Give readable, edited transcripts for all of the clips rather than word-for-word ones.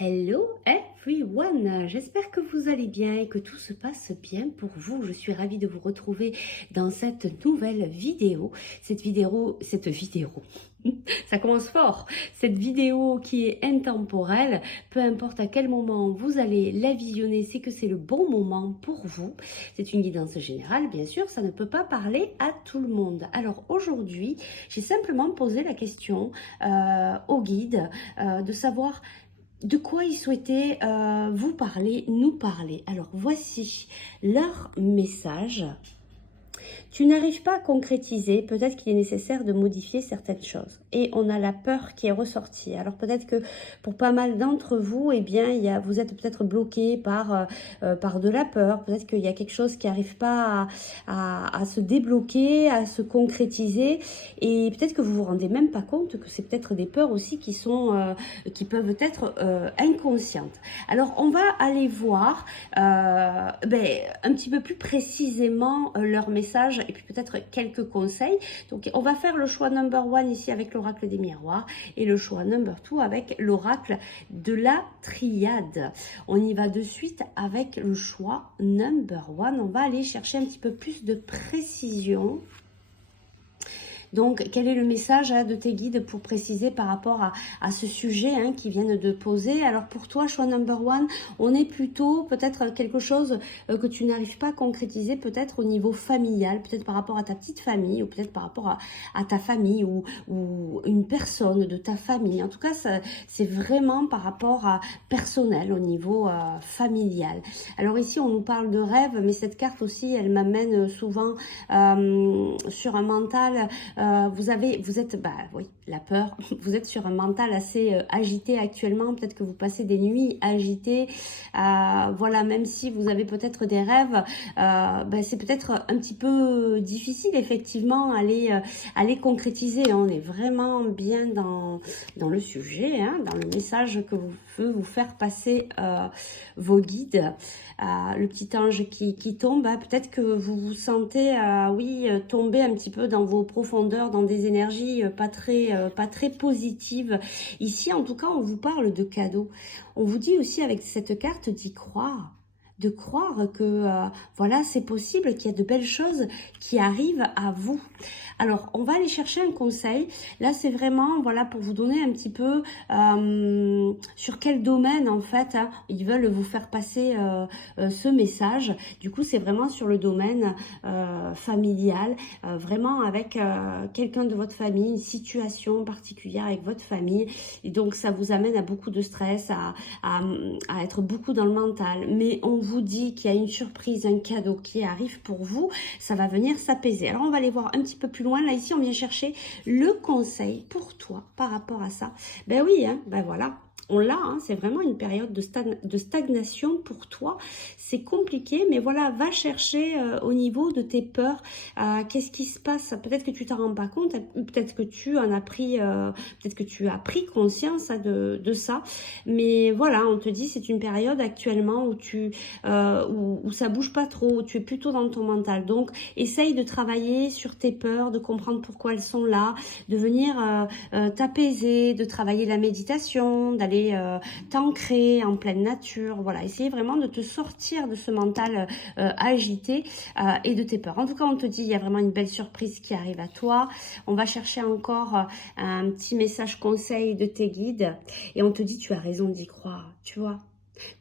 Hello everyone, j'espère que vous allez bien et que tout se passe bien pour vous. Je suis ravie de vous retrouver dans cette nouvelle vidéo. Cette vidéo, ça commence fort. Cette vidéo qui est intemporelle, peu importe à quel moment vous allez la visionner, c'est que c'est le bon moment pour vous. C'est une guidance générale, bien sûr, ça ne peut pas parler à tout le monde. Alors aujourd'hui, j'ai simplement posé la question au guide de savoir de quoi ils souhaitaient vous parler, nous parler. Alors voici leur message. Tu n'arrives pas à concrétiser, peut-être qu'il est nécessaire de modifier certaines choses. Et on a la peur qui est ressortie. Alors peut-être que pour pas mal d'entre vous, eh bien, vous êtes peut-être bloqué par de la peur. Peut-être qu'il y a quelque chose qui n'arrive pas à se débloquer, à se concrétiser. Et peut-être que vous vous rendez même pas compte que c'est peut-être des peurs aussi qui peuvent être inconscientes. Alors on va aller voir un petit peu plus précisément leur message et puis peut-être quelques conseils. Donc on va faire le choix number one ici avec l'oracle des miroirs et le choix number two avec l'oracle de la triade. On y va de suite avec le choix number one. On va aller chercher un petit peu plus de précision. Donc, quel est le message de tes guides pour préciser par rapport à ce sujet qu'ils viennent de poser? Alors, pour toi, choix number one, on est plutôt peut-être quelque chose que tu n'arrives pas à concrétiser, peut-être au niveau familial, peut-être par rapport à ta petite famille, ou peut-être par rapport à ta famille, ou une personne de ta famille. En tout cas, c'est vraiment par rapport à personnel, au niveau familial. Alors ici, on nous parle de rêve, mais cette carte aussi, elle m'amène souvent sur un mental... vous êtes, oui, la peur, vous êtes sur un mental assez agité actuellement, peut-être que vous passez des nuits agitées, voilà, même si vous avez peut-être des rêves, c'est peut-être un petit peu difficile effectivement à les concrétiser. On est vraiment bien dans le sujet, dans le message que veut vous faire passer vos guides. Le petit ange qui tombe, peut-être que vous vous sentez tomber un petit peu dans vos profondeurs, dans des énergies pas très positives. Ici, en tout cas, on vous parle de cadeaux. On vous dit aussi avec cette carte d'y croire. De croire que voilà, c'est possible, qu'il y a de belles choses qui arrivent à vous. Alors, on va aller chercher un conseil. Là, c'est vraiment, voilà, pour vous donner un petit peu sur quel domaine, en fait, ils veulent vous faire passer ce message. Du coup, c'est vraiment sur le domaine familial, vraiment avec quelqu'un de votre famille, une situation particulière avec votre famille. Et donc, ça vous amène à beaucoup de stress, à être beaucoup dans le mental. Mais on vous dit qu'il y a une surprise, un cadeau qui arrive pour vous. Ça va venir s'apaiser. Alors, on va aller voir un petit peu plus loin. Là, ici, on vient chercher le conseil pour toi par rapport à ça. Ben oui, voilà. On l'a, c'est vraiment une période de stagnation pour toi. C'est compliqué, mais voilà, va chercher au niveau de tes peurs. Qu'est-ce qui se passe? Peut-être que tu t'en rends pas compte, peut-être que tu en as pris, peut-être que tu as pris conscience de ça. Mais voilà, on te dit c'est une période actuellement où ça bouge pas trop, où tu es plutôt dans ton mental. Donc, essaye de travailler sur tes peurs, de comprendre pourquoi elles sont là, de venir t'apaiser, de travailler la méditation, d'aller t'ancrer en pleine nature. Voilà, essayer vraiment de te sortir de ce mental agité et de tes peurs. En tout cas, on te dit, il y a vraiment une belle surprise qui arrive à toi. On va chercher encore un petit message conseil de tes guides et on te dit, tu as raison d'y croire, tu vois.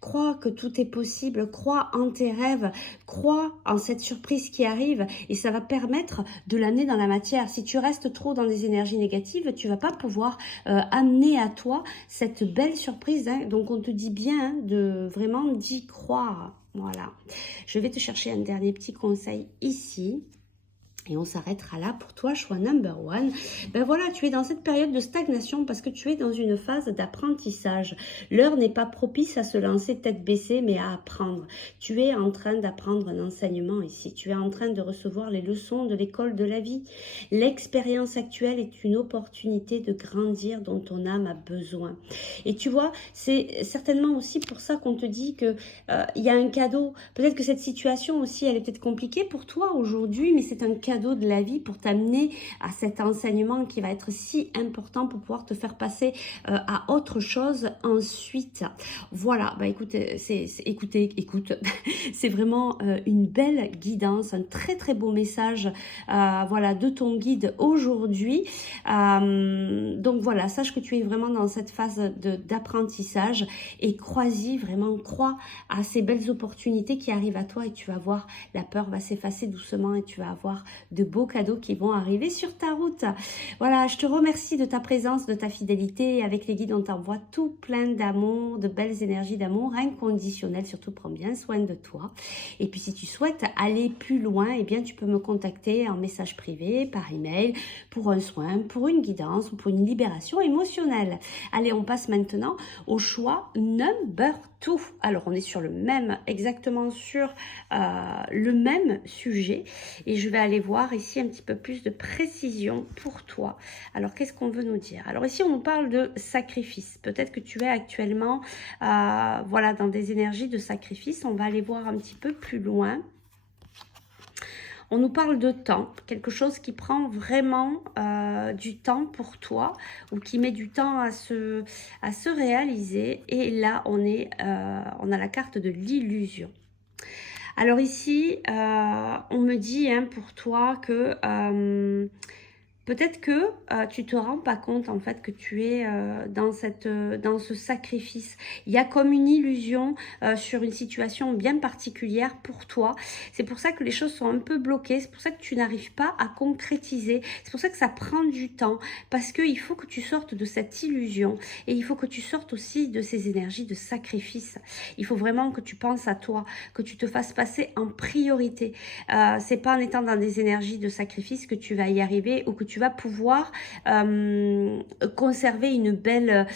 Crois que tout est possible, crois en tes rêves, crois en cette surprise qui arrive et ça va permettre de l'amener dans la matière. Si tu restes trop dans des énergies négatives, tu vas pas pouvoir amener à toi cette belle surprise. Donc on te dit bien de vraiment d'y croire. Voilà. Je vais te chercher un dernier petit conseil ici. Et on s'arrêtera là pour toi, choix number one. Ben voilà, tu es dans cette période de stagnation parce que tu es dans une phase d'apprentissage. L'heure n'est pas propice à se lancer tête baissée, mais à apprendre. Tu es en train d'apprendre un enseignement ici. Tu es en train de recevoir les leçons de l'école de la vie. L'expérience actuelle est une opportunité de grandir dont ton âme a besoin. Et tu vois, c'est certainement aussi pour ça qu'on te dit que il y a un cadeau. Peut-être que cette situation aussi, elle est peut-être compliquée pour toi aujourd'hui, mais c'est un cadeau cadeau de la vie pour t'amener à cet enseignement qui va être si important pour pouvoir te faire passer à autre chose ensuite. Voilà, bah écoute, écoute, c'est vraiment une belle guidance, un très très beau message voilà, de ton guide aujourd'hui. Donc voilà, sache que tu es vraiment dans cette phase d'apprentissage et crois-y, vraiment crois à ces belles opportunités qui arrivent à toi et tu vas voir, la peur va s'effacer doucement et tu vas avoir de beaux cadeaux qui vont arriver sur ta route. Voilà, je te remercie de ta présence, de ta fidélité. Et avec les guides, on t'envoie tout plein d'amour, de belles énergies d'amour inconditionnel. Surtout, prends bien soin de toi. Et puis, si tu souhaites aller plus loin, eh bien, tu peux me contacter en message privé, par email, pour un soin, pour une guidance ou pour une libération émotionnelle. Allez, on passe maintenant au choix number 2. Alors, on est sur le même, exactement sur le même sujet. Et je vais aller voir ici un petit peu plus de précision pour toi. Alors, qu'est-ce qu'on veut nous dire? Alors, ici, on nous parle de sacrifice. Peut-être que tu es actuellement voilà, dans des énergies de sacrifice. On va aller voir un petit peu plus loin. On nous parle de temps, quelque chose qui prend vraiment du temps pour toi ou qui met du temps à se réaliser. Et là, on a la carte de l'illusion. Alors ici, on me dit pour toi que peut-être que tu te rends pas compte en fait que tu es dans ce sacrifice. Il y a comme une illusion sur une situation bien particulière pour toi. C'est pour ça que les choses sont un peu bloquées. C'est pour ça que tu n'arrives pas à concrétiser. C'est pour ça que ça prend du temps. Parce qu'il faut que tu sortes de cette illusion. Et il faut que tu sortes aussi de ces énergies de sacrifice. Il faut vraiment que tu penses à toi. Que tu te fasses passer en priorité. C'est pas en étant dans des énergies de sacrifice que tu vas y arriver ou que tu vas pouvoir conserver une belle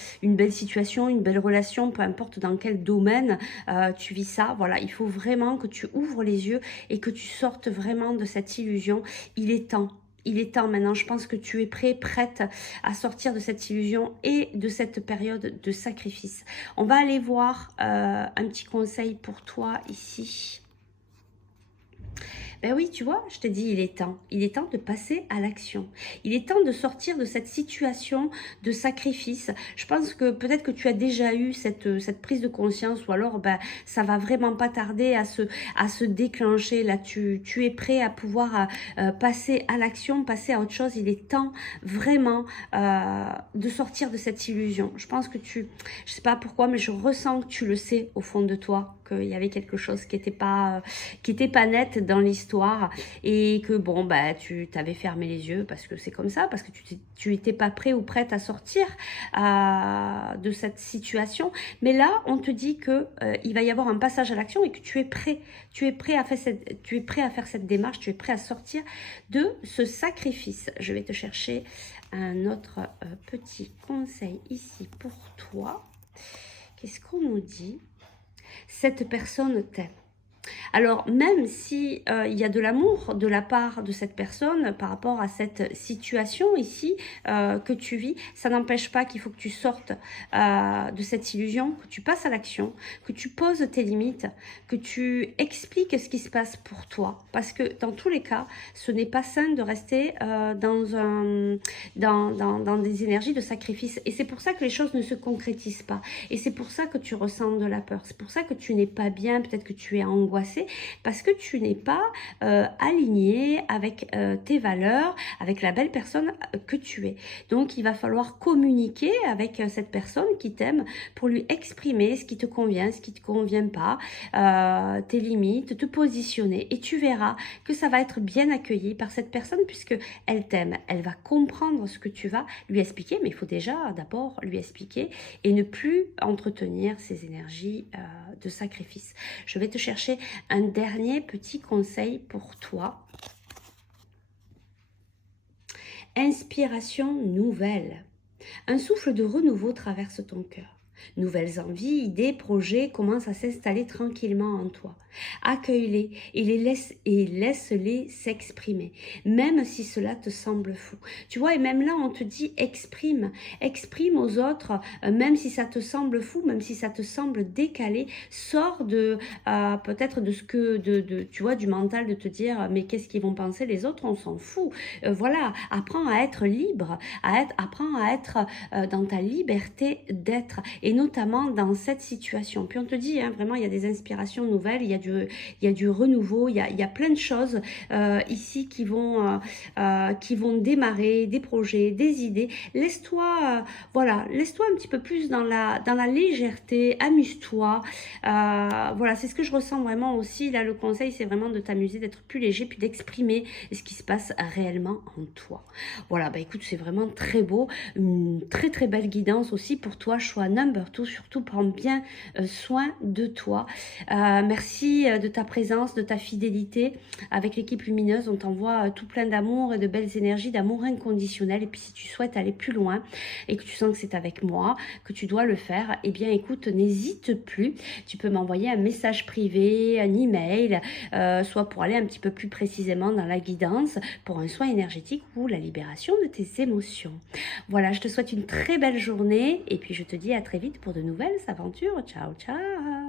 situation, une belle relation, peu importe dans quel domaine tu vis ça. Voilà, il faut vraiment que tu ouvres les yeux et que tu sortes vraiment de cette illusion. Il est temps. Il est temps maintenant, je pense que tu es prête à sortir de cette illusion et de cette période de sacrifice. On va aller voir un petit conseil pour toi ici. Ben oui, tu vois, je te dis, il est temps. Il est temps de passer à l'action. Il est temps de sortir de cette situation de sacrifice. Je pense que peut-être que tu as déjà eu cette prise de conscience ou alors ça va vraiment pas tarder à se déclencher. Là, tu es prêt à pouvoir passer à l'action, passer à autre chose. Il est temps vraiment de sortir de cette illusion. Je pense que je sais pas pourquoi, mais je ressens que tu le sais au fond de toi, qu'il y avait quelque chose qui était pas net dans l'histoire et que bon tu t'avais fermé les yeux parce que c'est comme ça, parce que tu étais pas prêt ou prête à sortir de cette situation. Mais là on te dit que il va y avoir un passage à l'action et que tu es prêt à faire cette démarche, tu es prêt à sortir de ce sacrifice. Je vais te chercher un autre petit conseil ici pour toi. Qu'est-ce qu'on nous dit? Cette personne t'aime. Alors, même si il y a de l'amour de la part de cette personne par rapport à cette situation ici que tu vis, ça n'empêche pas qu'il faut que tu sortes de cette illusion, que tu passes à l'action, que tu poses tes limites, que tu expliques ce qui se passe pour toi. Parce que dans tous les cas, ce n'est pas sain de rester dans des énergies de sacrifice. Et c'est pour ça que les choses ne se concrétisent pas. Et c'est pour ça que tu ressens de la peur. C'est pour ça que tu n'es pas bien, peut-être que tu es angoissé, parce que tu n'es pas aligné avec tes valeurs, avec la belle personne que tu es. Donc il va falloir communiquer avec cette personne qui t'aime pour lui exprimer ce qui te convient, ce qui ne te convient pas, tes limites, te positionner, et tu verras que ça va être bien accueilli par cette personne puisque elle t'aime, elle va comprendre ce que tu vas lui expliquer, mais il faut déjà d'abord lui expliquer et ne plus entretenir ces énergies de sacrifice. Je vais te chercher un dernier petit conseil pour toi. Inspiration nouvelle. Un souffle de renouveau traverse ton cœur. Nouvelles envies, idées, projets commencent à s'installer tranquillement en toi. Accueille-les et laisse-les s'exprimer, même si cela te semble fou. Tu vois, et même là, on te dit exprime, exprime aux autres, même si ça te semble fou, même si ça te semble décalé, sors de peut-être de ce que, tu vois, du mental de te dire, mais qu'est-ce qu'ils vont penser les autres, on s'en fout. Voilà, apprends à être libre, apprends à être dans ta liberté d'être, et notamment dans cette situation. Puis on te dit, hein, vraiment, il y a des inspirations nouvelles, il y a du renouveau, il y a plein de choses ici qui vont démarrer, des projets, des idées. Laisse-toi, voilà, laisse-toi un petit peu plus dans la légèreté, amuse-toi. Voilà, c'est ce que je ressens vraiment aussi. Là, le conseil, c'est vraiment de t'amuser, d'être plus léger, puis d'exprimer ce qui se passe réellement en toi. Voilà, bah écoute, c'est vraiment très beau. Une très très belle guidance aussi pour toi, choix number 2. Surtout, prends bien soin de toi. Merci de ta présence, de ta fidélité. Avec l'équipe lumineuse, on t'envoie tout plein d'amour et de belles énergies, d'amour inconditionnel. Et puis si tu souhaites aller plus loin et que tu sens que c'est avec moi, que tu dois le faire, eh bien écoute, n'hésite plus. Tu peux m'envoyer un message privé, un email, soit pour aller un petit peu plus précisément dans la guidance, pour un soin énergétique ou la libération de tes émotions. Voilà, je te souhaite une très belle journée et puis je te dis à très vite pour de nouvelles aventures. Ciao, ciao!